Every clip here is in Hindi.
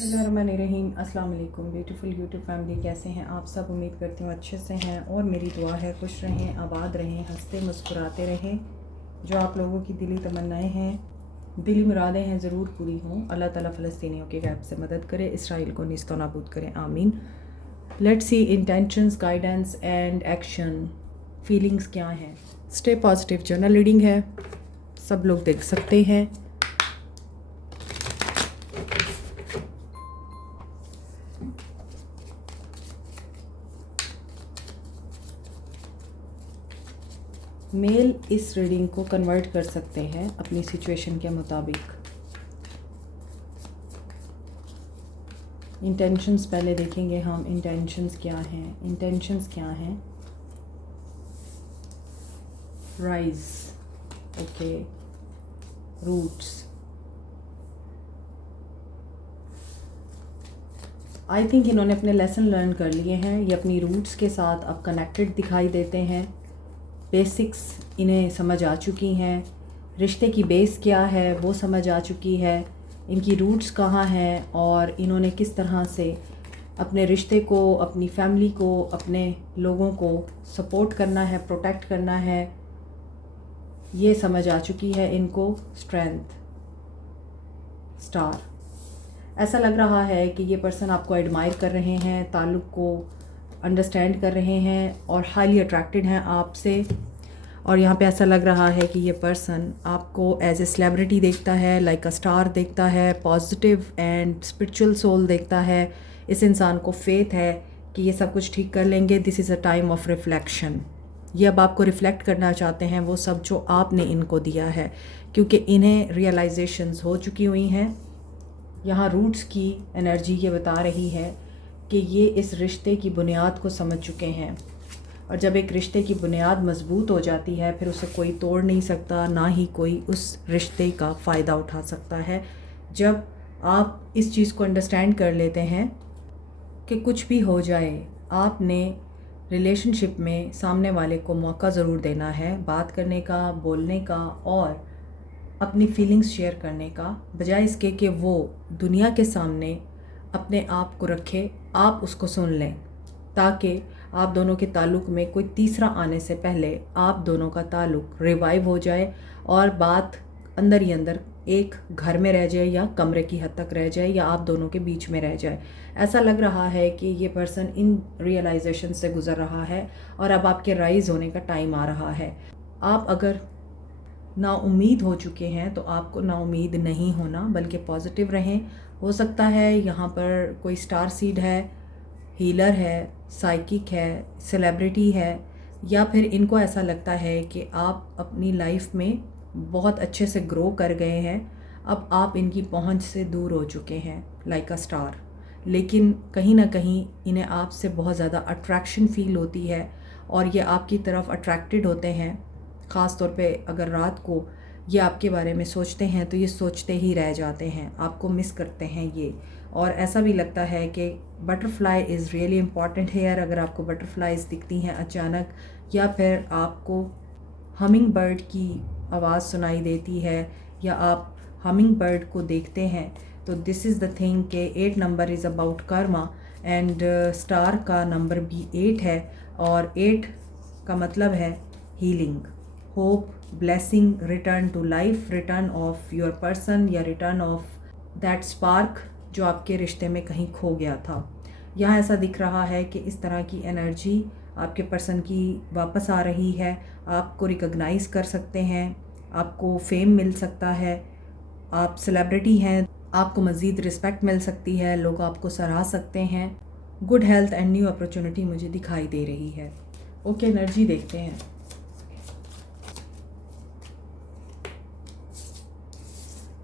बिस्मिल्लाहिर्रहमानिर्रहीम। अस्सलाम वालेकुम ब्यूटीफुल यूट्यूब फैमिली, कैसे हैं आप सब? उम्मीद करती हूँ अच्छे से हैं और मेरी दुआ है खुश रहें, आबाद रहें, हंसते मुस्कुराते रहें। जो आप लोगों की दिली तमन्नाएं हैं, दिली मुरादें हैं, ज़रूर पूरी हों। अल्लाह ताला फ़लस्तीनियों के गैब से मदद करे, इसराइल को निस्तो नाबूद करें, आमीन। Let's see intentions, guidance and action. Feelings क्या हैं? स्टे पॉजिटिव जर्नल रीडिंग है, सब लोग देख सकते हैं। मेल इस रीडिंग को कन्वर्ट कर सकते हैं अपनी सिचुएशन के मुताबिक। इंटेंशंस पहले देखेंगे हम, इंटेंशंस क्या हैं। इंटेंशंस क्या हैं? Rise, okay, roots. I think इन्होंने अपने लेसन लर्न कर लिए हैं। ये अपनी रूट्स के साथ अब कनेक्टेड दिखाई देते हैं। बेसिक्स इन्हें समझ आ चुकी हैं। रिश्ते की बेस क्या है वो समझ आ चुकी है। इनकी रूट्स कहाँ हैं और इन्होंने किस तरह से अपने रिश्ते को, अपनी फैमिली को, अपने लोगों को सपोर्ट करना है, प्रोटेक्ट करना है, ये समझ आ चुकी है इनको। Strength, star. ऐसा लग रहा है कि ये पर्सन आपको एडमायर कर रहे हैं, ताल्लुक़ को अंडरस्टैंड कर रहे हैं और हाईली अट्रैक्टेड हैं आपसे। और यहाँ पे ऐसा लग रहा है कि ये पर्सन आपको एज ए सेलिब्रिटी देखता है, लाइक अ स्टार देखता है, पॉजिटिव एंड स्पिरिचुअल सोल देखता है। इस इंसान को फेथ है कि ये सब कुछ ठीक कर लेंगे। This is a time of reflection. ये अब आपको रिफ़्लेक्ट करना चाहते हैं वो सब जो आपने इनको दिया है, क्योंकि इन्हें रियलाइजेशंस हो चुकी हुई हैं। यहाँ रूट्स की एनर्जी ये बता रही है कि ये इस रिश्ते की बुनियाद को समझ चुके हैं। और जब एक रिश्ते की बुनियाद मज़बूत हो जाती है फिर उसे कोई तोड़ नहीं सकता, ना ही कोई उस रिश्ते का फ़ायदा उठा सकता है। जब आप इस चीज़ को अंडरस्टैंड कर लेते हैं कि कुछ भी हो जाए, आपने रिलेशनशिप में सामने वाले को मौका ज़रूर देना है बात करने का, बोलने का और अपनी फीलिंग्स शेयर करने का, बजाय इसके कि वो दुनिया के सामने अपने आप को रखे, आप उसको सुन लें, ताकि आप दोनों के ताल्लुक़ में कोई तीसरा आने से पहले आप दोनों का ताल्लुक़ रिवाइव हो जाए और बात अंदर ही अंदर एक घर में रह जाए या कमरे की हद तक रह जाए या आप दोनों के बीच में रह जाए। ऐसा लग रहा है कि ये पर्सन इन रियलाइजेशन से गुज़र रहा है और अब आपके राइज़ होने का टाइम आ रहा है। आप अगर नाउम्मीद हो चुके हैं तो आपको नाउम्मीद नहीं होना, बल्कि पॉजिटिव रहें। हो सकता है यहाँ पर कोई स्टार सीड है, हीलर है, साइकिक है, सेलिब्रिटी है, या फिर इनको ऐसा लगता है कि आप अपनी लाइफ में बहुत अच्छे से ग्रो कर गए हैं, अब आप इनकी पहुंच से दूर हो चुके हैं, लाइक अ स्टार। लेकिन कहीं ना कहीं इन्हें आपसे बहुत ज़्यादा अट्रैक्शन फ़ील होती है और ये आपकी तरफ अट्रैक्टेड होते हैं। ख़ास तौर पे अगर रात को ये आपके बारे में सोचते हैं तो ये सोचते ही रह जाते हैं, आपको मिस करते हैं ये। और ऐसा भी लगता है कि butterfly is really important hair. अगर आपको बटरफ्लाइज दिखती हैं अचानक या फिर आपको हमिंग बर्ड की आवाज़ सुनाई देती है या आप हमिंग बर्ड को देखते हैं, तो दिस इज़ द थिंग कि 8 number is about karma and star का नंबर भी 8 है और 8 का मतलब है healing, hope, blessing, return to life, return of your person या रिटर्न ऑफ दैट स्पार्क जो आपके रिश्ते में कहीं खो गया था। यहाँ ऐसा दिख रहा है कि इस तरह की एनर्जी आपके पर्सन की वापस आ रही है। आपको रिकॉग्नाइज़ कर सकते हैं, आपको फेम मिल सकता है, आप सेलिब्रिटी हैं, आपको मज़ीद रिस्पेक्ट मिल सकती है, लोग आपको सराह सकते हैं। Good health and new opportunity मुझे दिखाई दे रही है। ओके, एनर्जी देखते हैं।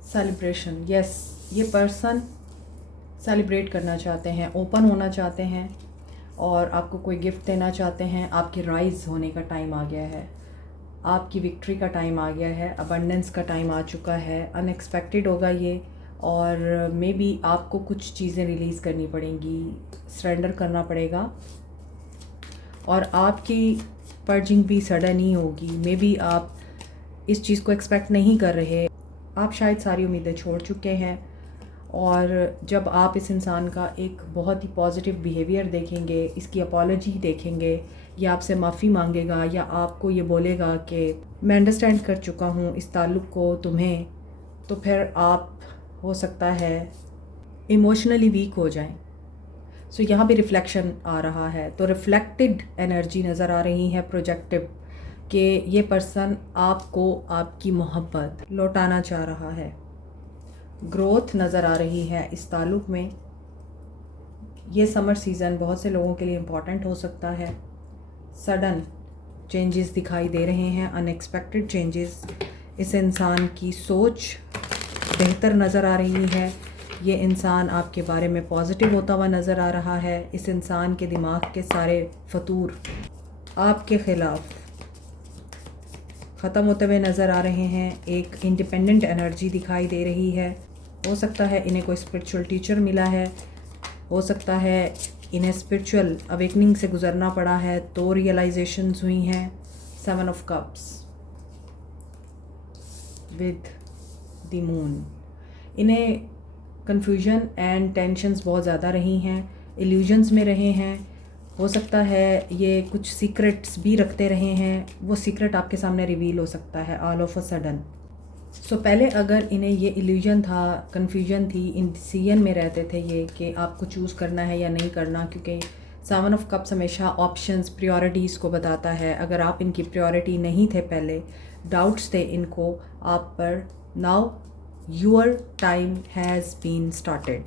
सेलिब्रेशन, यस, ये पर्सन सेलिब्रेट करना चाहते हैं, ओपन होना चाहते हैं और आपको कोई गिफ्ट देना चाहते हैं। आपके राइज़ होने का टाइम आ गया है, आपकी विक्ट्री का टाइम आ गया है, अबंडेंस का टाइम आ चुका है। अनएक्सपेक्टेड होगा ये और मे बी आपको कुछ चीज़ें रिलीज़ करनी पड़ेंगी, सरेंडर करना पड़ेगा और आपकी पर्जिंग भी सडन ही होगी। मे बी आप इस चीज़ को एक्सपेक्ट नहीं कर रहे, आप शायद सारी उम्मीदें छोड़ चुके हैं और जब आप इस इंसान का एक बहुत ही पॉजिटिव बिहेवियर देखेंगे, इसकी अपॉलजी देखेंगे, या आपसे माफ़ी मांगेगा या आपको ये बोलेगा कि मैं अंडरस्टैंड कर चुका हूँ इस ताल्लुक़ को तुम्हें, तो फिर आप हो सकता है इमोशनली वीक हो जाएं। सो यहाँ भी रिफ्लेक्शन आ रहा है, तो रिफ्लेक्टेड एनर्जी नज़र आ रही है प्रोजेक्टिव, कि ये पर्सन आपको आपकी मोहब्बत लौटाना चाह रहा है। ग्रोथ नज़र आ रही है इस ताल्लुक़ में। ये समर सीज़न बहुत से लोगों के लिए इम्पॉर्टेंट हो सकता है। सडन चेंजेस दिखाई दे रहे हैं, अनएक्सपेक्टेड चेंजेस। इस इंसान की सोच बेहतर नज़र आ रही है। ये इंसान आपके बारे में पॉजिटिव होता हुआ नज़र आ रहा है। इस इंसान के दिमाग के सारे फतूर आपके ख़िलाफ़ ख़त्म होते हुए नज़र आ रहे हैं। एक इंडिपेंडेंट एनर्जी दिखाई दे रही है। हो सकता है इन्हें कोई स्पिरिचुअल टीचर मिला है, हो सकता है इन्हें स्पिरिचुअल अवेकनिंग से गुज़रना पड़ा है, तो रियलाइजेशंस हुई हैं। 7 of cups with the moon. इन्हें कन्फ्यूजन एंड टेंशन्स बहुत ज़्यादा रही हैं, इल्यूजन्स में रहे हैं। हो सकता है ये कुछ सीक्रेट्स भी रखते रहे हैं, वो सीक्रेट आपके सामने रिवील हो सकता है ऑल ऑफ अ सडन। सो पहले अगर इन्हें ये इल्यूजन था, कन्फ्यूजन थी, इंडिसीजन में रहते थे ये कि आपको चूज़ करना है या नहीं करना, क्योंकि 7 ऑफ कप्स हमेशा ऑप्शंस, प्रायोरिटीज़ को बताता है। अगर आप इनकी प्रायोरिटी नहीं थे, पहले डाउट्स थे इनको आप पर, now your time has been started.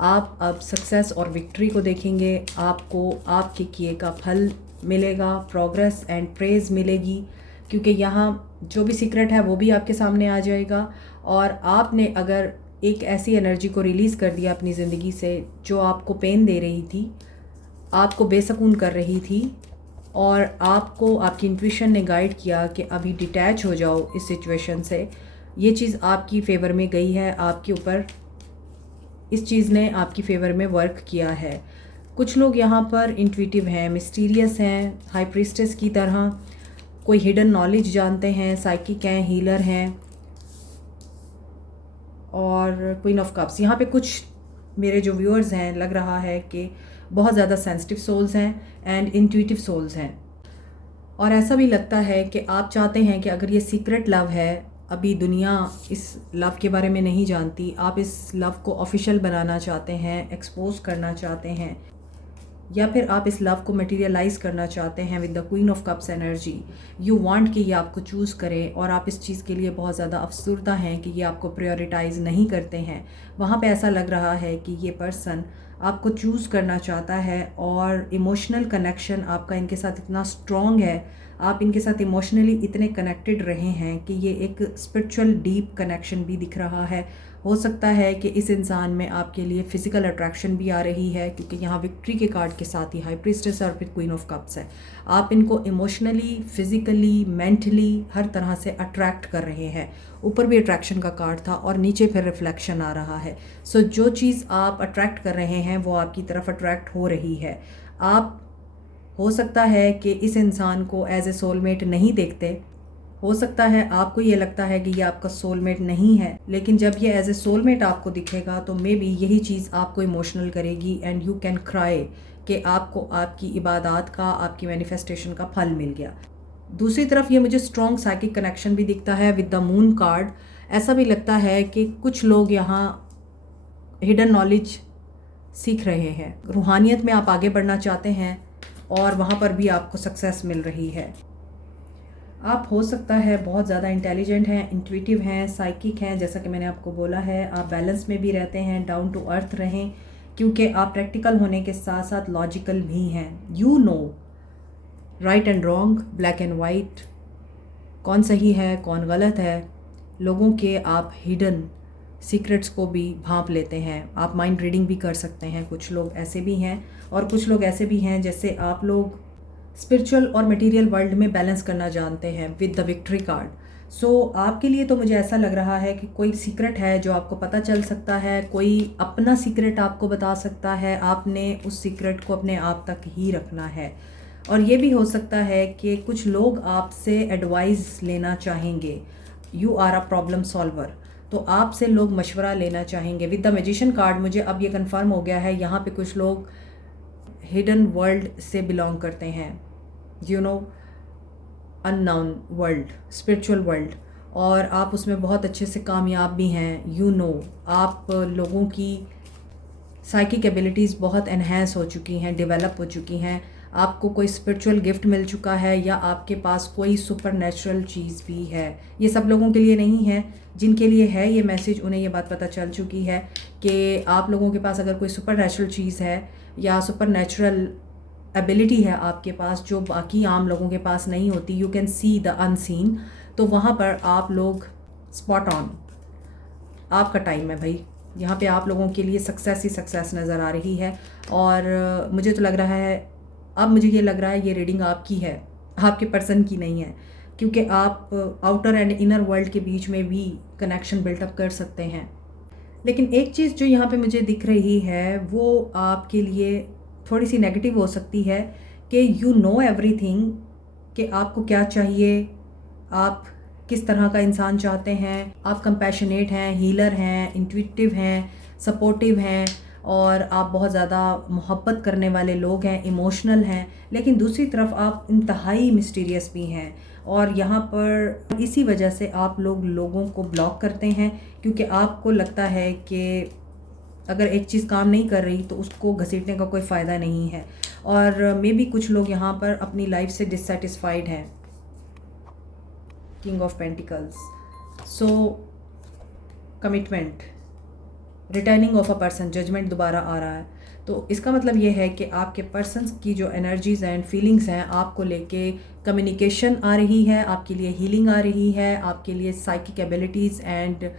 आप अब सक्सेस और विक्ट्री को देखेंगे, आपको आपके किए का फल मिलेगा, प्रोग्रेस एंड प्रेज़ मिलेगी, क्योंकि यहाँ जो भी सीक्रेट है वो भी आपके सामने आ जाएगा। और आपने अगर एक ऐसी एनर्जी को रिलीज़ कर दिया अपनी ज़िंदगी से जो आपको पेन दे रही थी, आपको बेसकून कर रही थी, और आपको आपकी इंट्यूशन ने गाइड किया कि अभी डिटैच हो जाओ इस सिचुएशन से, ये चीज़ आपकी फ़ेवर में गई है, आपके ऊपर इस चीज़ ने आपकी फ़ेवर में वर्क किया है। कुछ लोग यहाँ पर इंट्यूटिव हैं, मिस्टीरियस हैं, हाई प्रीस्टेस की तरह, कोई हिडन नॉलेज जानते हैं, साइकिक हैं, हीलर हैं, और क्वीन ऑफ कप्स। यहाँ पे कुछ मेरे जो व्यूअर्स हैं, लग रहा है कि बहुत ज़्यादा सेंसिटिव सोल्स हैं एंड इंट्यूटिव सोल्स हैं। और ऐसा भी लगता है कि आप चाहते हैं कि अगर ये सीक्रेट लव है, अभी दुनिया इस लव के बारे में नहीं जानती, आप इस लव को ऑफिशियल बनाना चाहते हैं, एक्सपोज करना चाहते हैं, या फिर आप इस लव को मटेरियलाइज करना चाहते हैं with the queen of cups energy. You want कि ये आपको चूज़ करें, और आप इस चीज़ के लिए बहुत ज़्यादा अफसरदा हैं कि ये आपको प्रायोरिटाइज़ नहीं करते हैं। वहाँ पे ऐसा लग रहा है कि ये पर्सन आपको चूज़ करना चाहता है, और इमोशनल कनेक्शन आपका इनके साथ इतना स्ट्रॉन्ग है, आप इनके साथ इमोशनली इतने कनेक्टेड रहे हैं कि ये एक स्पिरिचुअल डीप कनेक्शन भी दिख रहा है। हो सकता है कि इस इंसान में आपके लिए फ़िज़िकल अट्रैक्शन भी आ रही है, क्योंकि यहाँ विक्ट्री के कार्ड के साथ ही हाई प्रीस्टेस और फिर क्वीन ऑफ कप्स है। आप इनको इमोशनली, फ़िज़िकली, मेंटली हर तरह से अट्रैक्ट कर रहे हैं। ऊपर भी अट्रैक्शन का कार्ड था और नीचे फिर रिफ्लेक्शन आ रहा है। सो जो चीज़ आप अट्रैक्ट कर रहे हैं वो आपकी तरफ अट्रैक्ट हो रही है। आप हो सकता है कि इस इंसान को एज ए सोलमेट नहीं देखते, हो सकता है आपको ये लगता है कि ये आपका सोलमेट नहीं है, लेकिन जब ये एज ए सोलमेट आपको दिखेगा तो मे बी यही चीज़ आपको इमोशनल करेगी एंड यू कैन क्राई कि आपको आपकी इबादत का, आपकी मैनिफेस्टेशन का फल मिल गया। दूसरी तरफ ये मुझे स्ट्रॉन्ग साइकिक कनेक्शन भी दिखता है विद द मून कार्ड। ऐसा भी लगता है कि कुछ लोग यहाँ हिडन नॉलेज सीख रहे हैं, रूहानियत में आप आगे बढ़ना चाहते हैं और वहाँ पर भी आपको सक्सेस मिल रही है। आप हो सकता है बहुत ज़्यादा इंटेलिजेंट हैं, इंट्यूटिव हैं, साइकिक हैं, जैसा कि मैंने आपको बोला है। आप बैलेंस में भी रहते हैं, डाउन टू अर्थ रहें, क्योंकि आप प्रैक्टिकल होने के साथ साथ लॉजिकल भी हैं। You know right and wrong, black and white, कौन सही है कौन गलत है। लोगों के आप हिडन सीक्रेट्स को भी भांप लेते हैं, आप माइंड रीडिंग भी कर सकते हैं। कुछ लोग ऐसे भी हैं, और कुछ लोग ऐसे भी हैं जैसे आप लोग स्पिरिचुअल और मटेरियल वर्ल्ड में बैलेंस करना जानते हैं विद द विक्ट्री कार्ड। सो आपके लिए तो मुझे ऐसा लग रहा है कि कोई सीक्रेट है जो आपको पता चल सकता है, कोई अपना सीक्रेट आपको बता सकता है, आपने उस सीक्रेट को अपने आप तक ही रखना है। और ये भी हो सकता है कि कुछ लोग आपसे एडवाइस लेना चाहेंगे, you are a problem solver. तो आपसे लोग मशवरा लेना चाहेंगे। विद द मैजिशियन कार्ड मुझे अब ये कंफर्म हो गया है, यहाँ पे कुछ लोग हिडन वर्ल्ड से बिलोंग करते हैं, you know, unknown world, spiritual world, और आप उसमें बहुत अच्छे से कामयाब भी हैं। यू नो, आप लोगों की साइकिक एबिलिटीज़ बहुत एनहेंस हो चुकी हैं, डेवलप हो चुकी हैं, आपको कोई स्पिरिचुअल गिफ्ट मिल चुका है या आपके पास कोई सुपर नेचुरल चीज़ भी है। ये सब लोगों के लिए नहीं है, जिनके लिए है ये मैसेज उन्हें ये बात पता चल चुकी है कि आप लोगों के पास अगर कोई सुपर नेचुरल चीज़ है या सुपर नेचुरल एबिलिटी है आपके पास जो बाकी आम लोगों के पास नहीं होती, you can see the unseen, तो वहाँ पर आप लोग स्पॉट ऑन, आपका टाइम है भाई। यहाँ पे आप लोगों के लिए सक्सेस ही सक्सेस नज़र आ रही है। और मुझे तो लग रहा है, अब मुझे ये लग रहा है ये रीडिंग आपकी है, आपके पर्सन की नहीं है, क्योंकि आप आउटर एंड इनर वर्ल्ड के बीच में भी कनेक्शन बिल्टअप कर सकते हैं। लेकिन एक चीज़ जो यहाँ पे मुझे दिख रही है वो आपके लिए थोड़ी सी नेगेटिव हो सकती है कि यू नो एवरीथिंग, कि आपको क्या चाहिए, आप किस तरह का इंसान चाहते हैं, आप कंपैशनेट हैं, हीलर हैं, इंट्यूटिव हैं, सपोर्टिव हैं, और आप बहुत ज़्यादा मोहब्बत करने वाले लोग हैं, इमोशनल हैं। लेकिन दूसरी तरफ आप इंतहाई मिस्टीरियस भी हैं, और यहाँ पर इसी वजह से आप लोग लोगों को ब्लॉक करते हैं, क्योंकि आपको लगता है कि अगर एक चीज़ काम नहीं कर रही तो उसको घसीटने का कोई फ़ायदा नहीं है। और मे बी कुछ लोग यहाँ पर अपनी लाइफ से डिससेटिस्फाइड हैं। King of pentacles, so commitment, returning of a person, judgement दोबारा आ रहा है। तो इसका मतलब ये है कि आपके पर्सन्स की जो एनर्जीज़ एंड फीलिंग्स हैं आपको लेके कम्युनिकेशन आ रही है, आपके लिए हीलिंग आ रही है, आपके लिए साइकिक एबिलिटीज़ एंड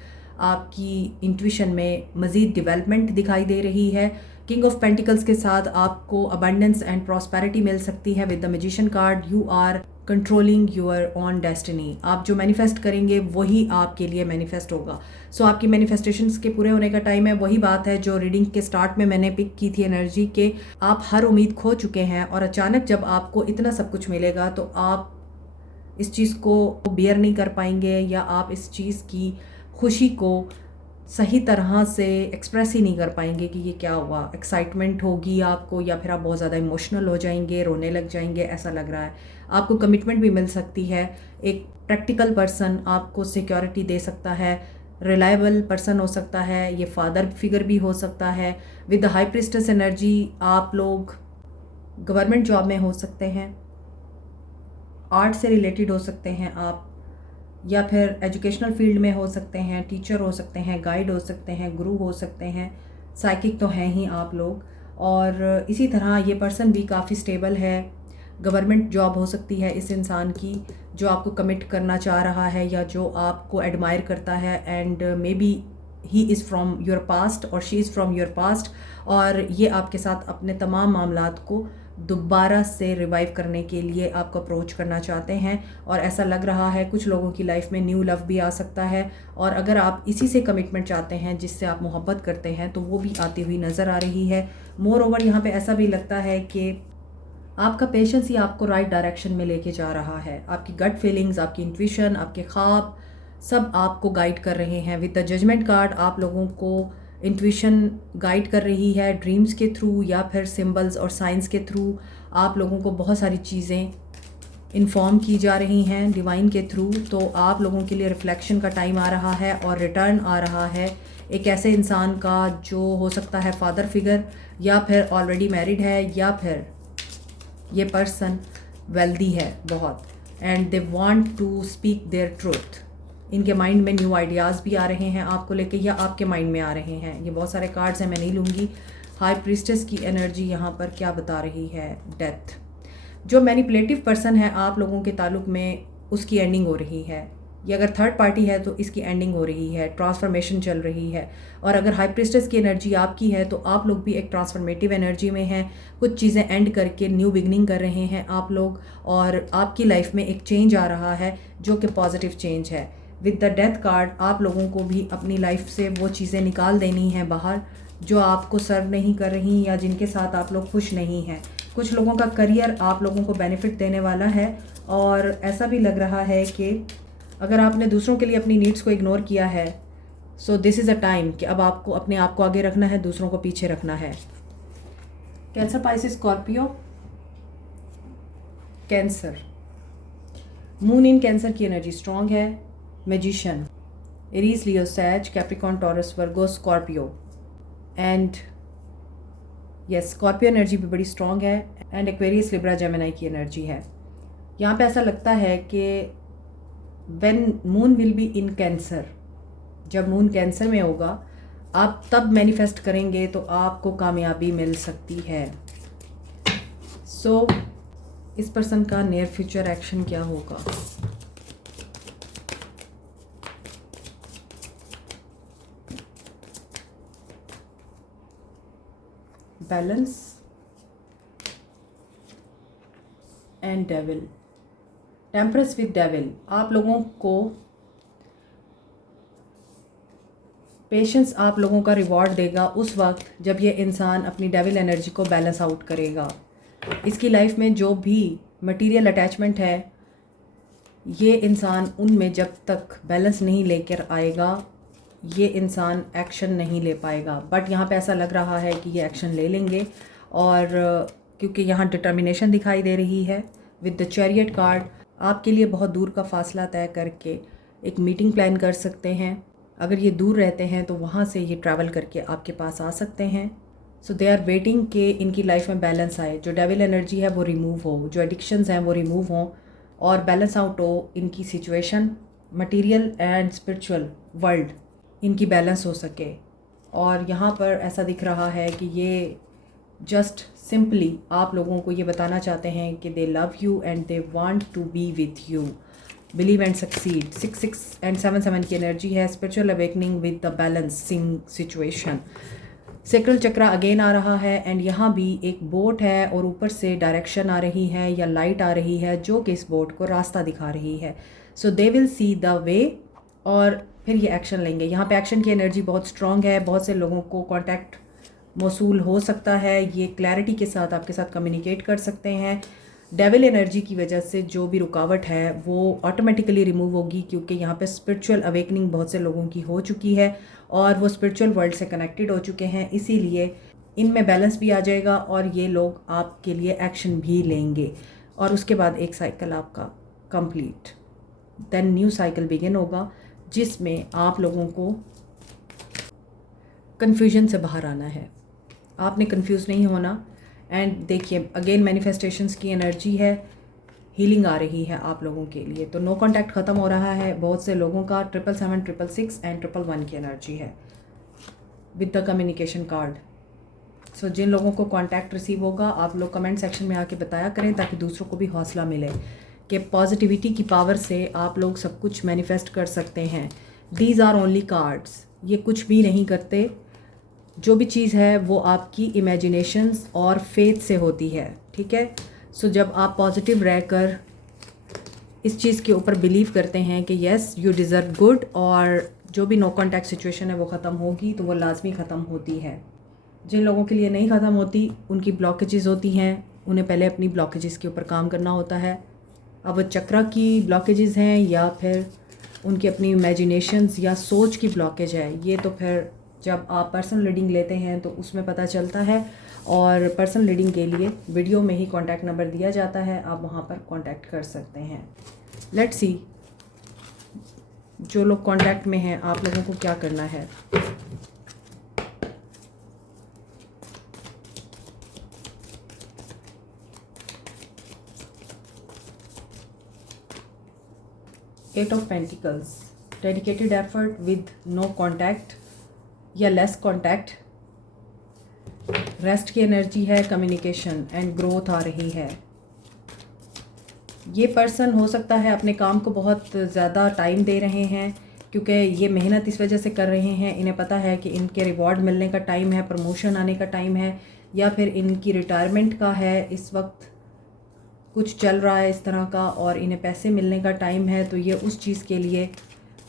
आपकी इंट्यूशन में मज़ीद डेवलपमेंट दिखाई दे रही है। किंग ऑफ पेंटिकल्स के साथ आपको अबंडेंस एंड प्रॉस्पेरिटी मिल सकती है। With the magician card you are controlling your own destiny, आप जो मैनिफेस्ट करेंगे वही आपके लिए मैनिफेस्ट होगा। सो आपकी मैनिफेस्टेशंस के पूरे होने का टाइम है। वही बात है जो रीडिंग के स्टार्ट में मैंने पिक की थी एनर्जी के, आप हर उम्मीद खो चुके हैं और अचानक जब आपको इतना सब कुछ मिलेगा तो आप इस चीज़ को बेयर नहीं कर पाएंगे, या आप इस चीज़ की खुशी को सही तरह से एक्सप्रेस ही नहीं कर पाएंगे कि ये क्या हुआ। एक्साइटमेंट होगी आपको, या फिर आप बहुत ज़्यादा इमोशनल हो जाएंगे, रोने लग जाएंगे, ऐसा लग रहा है। आपको कमिटमेंट भी मिल सकती है, एक प्रैक्टिकल पर्सन आपको सिक्योरिटी दे सकता है, रिलायबल पर्सन हो सकता है, ये फादर फिगर भी हो सकता है। With the high priestess energy आप लोग गवर्नमेंट जॉब में हो सकते हैं, आर्ट से रिलेटेड हो सकते हैं आप, या फिर एजुकेशनल फील्ड में हो सकते हैं, टीचर हो सकते हैं, गाइड हो सकते हैं, गुरु हो सकते हैं, साइकिक तो हैं ही आप लोग। और इसी तरह ये पर्सन भी काफ़ी स्टेबल है, गवर्नमेंट जॉब हो सकती है इस इंसान की जो आपको कमिट करना चाह रहा है या जो आपको एडमायर करता है, and may be he is from your past और she is from your past, और ये आपके साथ अपने तमाम मामलात को दोबारा से रिवाइव करने के लिए आपको अप्रोच करना चाहते हैं। और ऐसा लग रहा है कुछ लोगों की लाइफ में न्यू लव भी आ सकता है, और अगर आप इसी से कमिटमेंट चाहते हैं जिससे आप मोहब्बत करते हैं तो वो भी आती हुई नज़र आ रही है। मोर ओवर यहाँ पे ऐसा भी लगता है कि आपका पेशेंस ही आपको राइट डायरेक्शन में लेके जा रहा है। आपकी गट फीलिंग्स, आपकी इंट्यूशन, आपके ख्वाब सब आपको गाइड कर रहे हैं। विद द जजमेंट कार्ड आप लोगों को इंट्यूशन गाइड कर रही है, ड्रीम्स के थ्रू या फिर सिंबल्स और साइंस के थ्रू आप लोगों को बहुत सारी चीज़ें इन्फॉर्म की जा रही हैं डिवाइन के थ्रू। तो आप लोगों के लिए रिफ्लेक्शन का टाइम आ रहा है और रिटर्न आ रहा है एक ऐसे इंसान का जो हो सकता है फादर फिगर, या फिर ऑलरेडी मैरिड है, या फिर ये पर्सन वेल्दी है बहुत, and they want to speak their truth. इनके माइंड में न्यू आइडियाज़ भी आ रहे हैं आपको लेके, या आपके माइंड में आ रहे हैं। ये बहुत सारे कार्ड्स हैं, मैं नहीं लूँगी। हाई प्रीस्टेस की एनर्जी यहाँ पर क्या बता रही है? डेथ। जो मैनिपुलेटिव पर्सन है आप लोगों के ताल्लुक में, उसकी एंडिंग हो रही है। ये अगर थर्ड पार्टी है तो इसकी एंडिंग हो रही है, ट्रांसफॉर्मेशन चल रही है। और अगर हाई प्रीस्टेस की एनर्जी आपकी है तो आप लोग भी एक ट्रांसफॉर्मेटिव एनर्जी में हैं, कुछ चीज़ें एंड करके न्यू बिगनिंग कर रहे हैं आप लोग, और आपकी लाइफ में एक चेंज आ रहा है जो कि पॉजिटिव चेंज है। विद द डेथ कार्ड आप लोगों को भी अपनी लाइफ से वो चीज़ें निकाल देनी है बाहर जो आपको सर्व नहीं कर रही या जिनके साथ आप लोग खुश नहीं हैं। कुछ लोगों का करियर आप लोगों को बेनिफिट देने वाला है, और ऐसा भी लग रहा है कि अगर आपने दूसरों के लिए अपनी नीड्स को इग्नोर किया है so this is a time कि अब आपको अपने आप को आगे रखना है, दूसरों को पीछे रखना है। Cancer, Pisces, Scorpio. Cancer, moon in Cancer की एनर्जी स्ट्रॉन्ग है। Magician, Aries, Leo, Sag, Capricorn, Taurus, Virgo, Scorpio and yes, Scorpio energy भी बड़ी स्ट्रॉन्ग है एंड एक्वेरियस, लिब्रा, जेमिनी की एनर्जी है। यहाँ पे ऐसा लगता है कि when moon will be in Cancer, जब मून कैंसर में होगा आप तब मैनिफेस्ट करेंगे तो आपको कामयाबी मिल सकती है। सो इस पर्सन का नियर फ्यूचर एक्शन क्या होगा? Balance and devil, temperance with devil. आप लोगों को पेशेंस आप लोगों का रिवॉर्ड देगा उस वक्त जब ये इंसान अपनी डेविल एनर्जी को बैलेंस आउट करेगा। इसकी लाइफ में जो भी मटेरियल अटैचमेंट है, ये इंसान उनमें जब तक बैलेंस नहीं लेकर आएगा ये इंसान एक्शन नहीं ले पाएगा। बट यहाँ पे ऐसा लग रहा है कि ये एक्शन ले लेंगे, और क्योंकि यहाँ डिटर्मिनेशन दिखाई दे रही है विद द चैरियट कार्ड, आपके लिए बहुत दूर का फासला तय करके एक मीटिंग प्लान कर सकते हैं। अगर ये दूर रहते हैं तो वहाँ से ये ट्रैवल करके आपके पास आ सकते हैं। सो दे आर वेटिंग कि इनकी लाइफ में बैलेंस आए, जो डेविल एनर्जी है वो रिमूव हो, जो एडिक्शंस हैं वो रिमूव हों और बैलेंस आउट हो इनकी situation, material and spiritual world इनकी बैलेंस हो सके। और यहाँ पर ऐसा दिख रहा है कि ये जस्ट सिंपली आप लोगों को ये बताना चाहते हैं कि they love you and they want to be with you, believe and succeed. 6 and 7 की एनर्जी है, spiritual awakening with the balancing situation. Sacral chakra again आ रहा है एंड यहाँ भी एक बोट है और ऊपर से डायरेक्शन आ रही है या लाइट आ रही है जो कि इस बोट को रास्ता दिखा रही है। सो they will see the way और फिर ये एक्शन लेंगे। यहाँ पे एक्शन की एनर्जी बहुत स्ट्रॉन्ग है, बहुत से लोगों को कांटेक्ट मौसूल हो सकता है, ये क्लैरिटी के साथ आपके साथ कम्युनिकेट कर सकते हैं। डेविल एनर्जी की वजह से जो भी रुकावट है वो ऑटोमेटिकली रिमूव होगी, क्योंकि यहाँ पे स्पिरिचुअल अवेकनिंग बहुत से लोगों की हो चुकी है और वो स्पिरिचुअल वर्ल्ड से कनेक्टेड हो चुके हैं, इसीलिए इनमें बैलेंस भी आ जाएगा और ये लोग आपके लिए एक्शन भी लेंगे। और उसके बाद एक साइकिल आपका complete, then new cycle begin होगा जिसमें आप लोगों को कन्फ्यूजन से बाहर आना है। आपने कंफ्यूज नहीं होना। एंड देखिए अगेन मैनिफेस्टेशंस की एनर्जी है, हीलिंग आ रही है आप लोगों के लिए। तो नो कांटेक्ट ख़त्म हो रहा है बहुत से लोगों का। 777, 666 एंड 111 की एनर्जी है विद द कम्युनिकेशन कार्ड। सो जिन लोगों को कांटेक्ट रिसीव होगा आप लोग कमेंट सेक्शन में आके बताया करें ताकि दूसरों को भी हौसला मिले कि पॉजिटिविटी की पावर से आप लोग सब कुछ मैनिफेस्ट कर सकते हैं। दीज आर ओनली कार्ड्स, ये कुछ भी नहीं करते। जो भी चीज़ है वो आपकी इमेजिनेशंस और फेथ से होती है, ठीक है। सो जब आप पॉजिटिव रहकर इस चीज़ के ऊपर बिलीव करते हैं कि येस यू डिज़र्व गुड, और जो भी नो कॉन्टैक्ट सिचुएशन है वो ख़त्म होगी तो वो लाजमी ख़त्म होती है। जिन लोगों के लिए नहीं ख़त्म होती उनकी ब्लॉकेजेस होती हैं, उन्हें पहले अपनी ब्लॉकेजेस के ऊपर काम करना होता है। अब वो चक्रा की ब्लॉकेजेस हैं या फिर उनकी अपनी इमेजिनेशंस या सोच की ब्लॉकेज है, ये तो फिर जब आप पर्सनल रीडिंग लेते हैं तो उसमें पता चलता है। और पर्सनल रीडिंग के लिए वीडियो में ही कॉन्टैक्ट नंबर दिया जाता है, आप वहाँ पर कॉन्टैक्ट कर सकते हैं। लेट्स सी जो लोग कॉन्टैक्ट में हैं आप लोगों को क्या करना है। Eight of pentacles, dedicated effort with no contact या लेस कॉन्टैक्ट। रेस्ट की एनर्जी है, कम्युनिकेशन एंड ग्रोथ आ रही है। ये पर्सन हो सकता है अपने काम को बहुत ज़्यादा टाइम दे रहे हैं, क्योंकि ये मेहनत इस वजह से कर रहे हैं, इन्हें पता है कि इनके रिवॉर्ड मिलने का टाइम है, प्रमोशन आने का टाइम है, या फिर इनकी रिटायरमेंट का है। इस वक्त कुछ चल रहा है इस तरह का और इन्हें पैसे मिलने का टाइम है, तो ये उस चीज़ के लिए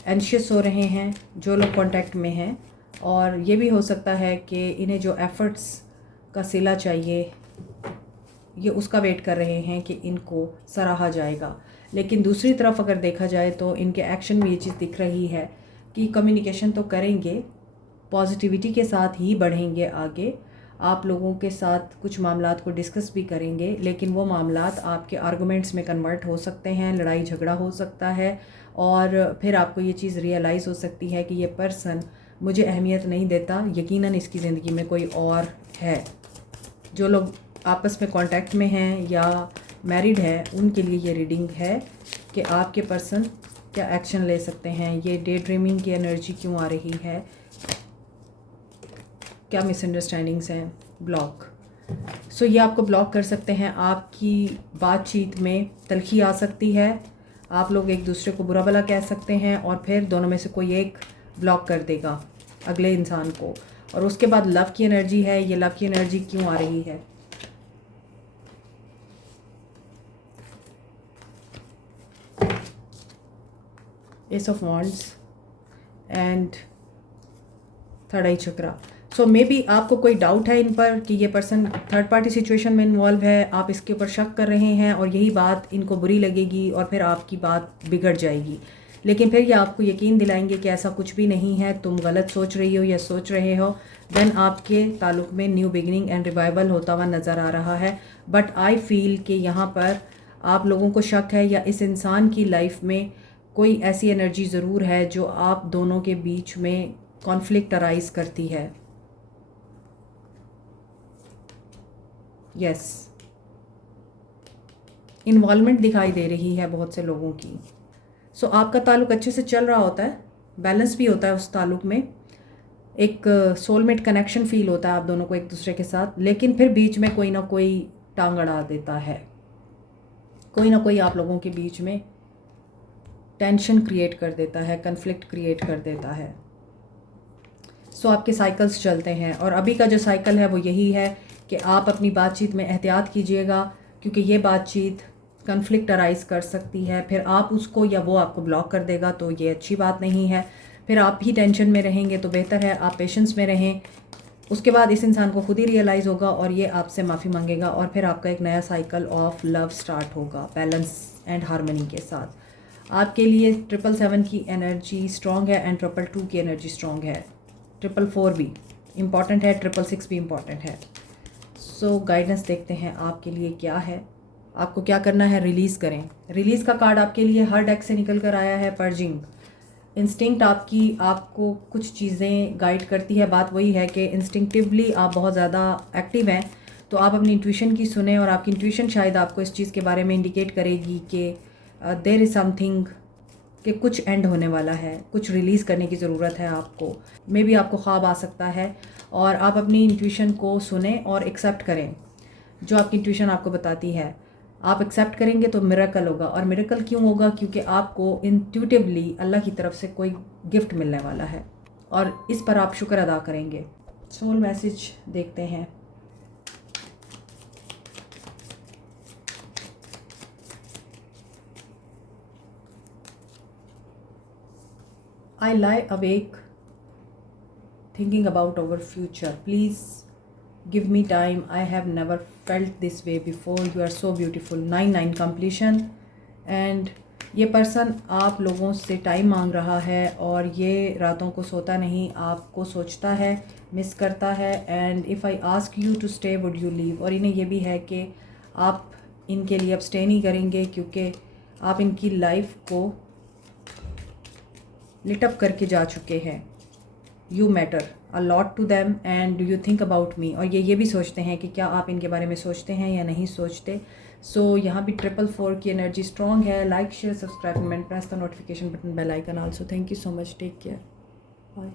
एंशियस हो रहे हैं जो लोग कॉन्टैक्ट में हैं। और ये भी हो सकता है कि इन्हें जो एफ़र्ट्स का सिला चाहिए ये उसका वेट कर रहे हैं कि इनको सराहा जाएगा। लेकिन दूसरी तरफ अगर देखा जाए तो इनके एक्शन में ये चीज़ दिख रही है कि कम्युनिकेशन तो करेंगे, पॉजिटिविटी के साथ ही बढ़ेंगे आगे, आप लोगों के साथ कुछ मामलात को डिस्कस भी करेंगे, लेकिन वो मामलात आपके आर्गुमेंट्स में कन्वर्ट हो सकते हैं, लड़ाई झगड़ा हो सकता है और फिर आपको ये चीज़ रियलाइज़ हो सकती है कि ये पर्सन मुझे अहमियत नहीं देता, यकीनन इसकी ज़िंदगी में कोई और है। जो लोग आपस में कांटेक्ट में हैं या मैरिड हैं उनके लिए ये रीडिंग है कि आपके पर्सन क्या एक्शन ले सकते हैं। ये डे ड्रीमिंग की एनर्जी क्यों आ रही है, क्या मिसअंडरस्टैंडिंग्स हैं, ब्लॉक। सो ये आपको ब्लॉक कर सकते हैं, आपकी बातचीत में तलखी आ सकती है, आप लोग एक दूसरे को बुरा भला कह सकते हैं और फिर दोनों में से कोई एक ब्लॉक कर देगा अगले इंसान को। और उसके बाद लव की एनर्जी है, ये लव की एनर्जी क्यों आ रही है। S of wands and third I chakra. So may be आपको कोई डाउट है इन पर कि ये पर्सन थर्ड पार्टी सिचुएशन में इन्वॉल्व है, आप इसके ऊपर शक कर रहे हैं और यही बात इनको बुरी लगेगी और फिर आपकी बात बिगड़ जाएगी। लेकिन फिर ये आपको यकीन दिलाएंगे कि ऐसा कुछ भी नहीं है, तुम गलत सोच रही हो या सोच रहे हो। देन आपके ताल्लुक में न्यू बिगिनिंग एंड रिवाइवल होता हुआ नज़र आ रहा है। बट आई फील कि यहाँ पर आप लोगों को शक है या इस इंसान की लाइफ में कोई ऐसी एनर्जी ज़रूर है जो आप दोनों के बीच में कॉन्फ्लिक्ट अराइज करती है। यस, इन्वॉल्वमेंट दिखाई दे रही है बहुत से लोगों की। सो आपका ताल्लुक अच्छे से चल रहा होता है, बैलेंस भी होता है उस ताल्लुक में, एक सोलमेट कनेक्शन फील होता है आप दोनों को एक दूसरे के साथ, लेकिन फिर बीच में कोई ना कोई टांग अड़ा देता है, कोई ना कोई आप लोगों के बीच में टेंशन क्रिएट कर देता है, कन्फ्लिक्ट क्रिएट कर देता है। सो आपके साइकिल्स चलते हैं और अभी का जो साइकिल है वो यही है कि आप अपनी बातचीत में एहतियात कीजिएगा, क्योंकि ये बातचीत कन्फ्लिक्ट अराइज कर सकती है, फिर आप उसको या वो आपको ब्लॉक कर देगा, तो ये अच्छी बात नहीं है। फिर आप ही टेंशन में रहेंगे, तो बेहतर है आप पेशेंस में रहें। उसके बाद इस इंसान को खुद ही रियलाइज़ होगा और ये आपसे माफ़ी मांगेगा और फिर आपका एक नया साइकिल ऑफ लव स्टार्ट होगा बैलेंस एंड हारमोनी के साथ। आपके लिए 777 की एनर्जी स्ट्रॉन्ग है एंड 222 की एनर्जी स्ट्रॉन्ग है, 444 भी इम्पॉर्टेंट है, 666 भी इम्पॉर्टेंट है। सो गाइडेंस देखते हैं आपके लिए क्या है, आपको क्या करना है। रिलीज़ करें। रिलीज़ का कार्ड आपके लिए हर डेक से निकल कर आया है, पर्जिंग। इंस्टिंक्ट आपको कुछ चीज़ें गाइड करती है। बात वही है कि इंस्टिंक्टिवली आप बहुत ज़्यादा एक्टिव हैं, तो आप अपनी इंट्यूशन की सुने और आपकी इंट्यूशन शायद आपको इस चीज़ के बारे में इंडिकेट करेगी कि देयर इज़ समथिंग, कि कुछ एंड होने वाला है, कुछ रिलीज़ करने की ज़रूरत है आपको। मे बी आपको ख्वाब आ सकता है और आप अपनी इंट्यूशन को सुने और एक्सेप्ट करें जो आपकी इंट्यूशन आपको बताती है। आप एक्सेप्ट करेंगे तो मिरेकल होगा। और मिरेकल क्यों होगा? क्योंकि आपको इंट्यूटिवली अल्लाह की तरफ से कोई गिफ्ट मिलने वाला है और इस पर आप शुक्र अदा करेंगे। सोल मैसेज देखते हैं। I lie awake thinking about our future. Please give me time. I have never felt this way before. You are so beautiful. 9 completion. And ये पर्सन आप लोगों से टाइम मांग रहा है और ये रातों को सोता नहीं, आपको सोचता है, मिस करता है। And if I ask you to stay would you leave. और इन्हें ये भी है कि आप इनके लिए अब स्टे नहीं करेंगे क्योंकि आप इनकी लाइफ को लिटअप करके जा चुके हैं। You matter a lot to them and do you think about me. और ये भी सोचते हैं कि क्या आप इनके बारे में सोचते हैं या नहीं सोचते। सो यहाँ भी 444 की एनर्जी स्ट्रॉन्ग है। Like share subscribe and press the notification button, bell icon also. Thank you so much, take care, bye.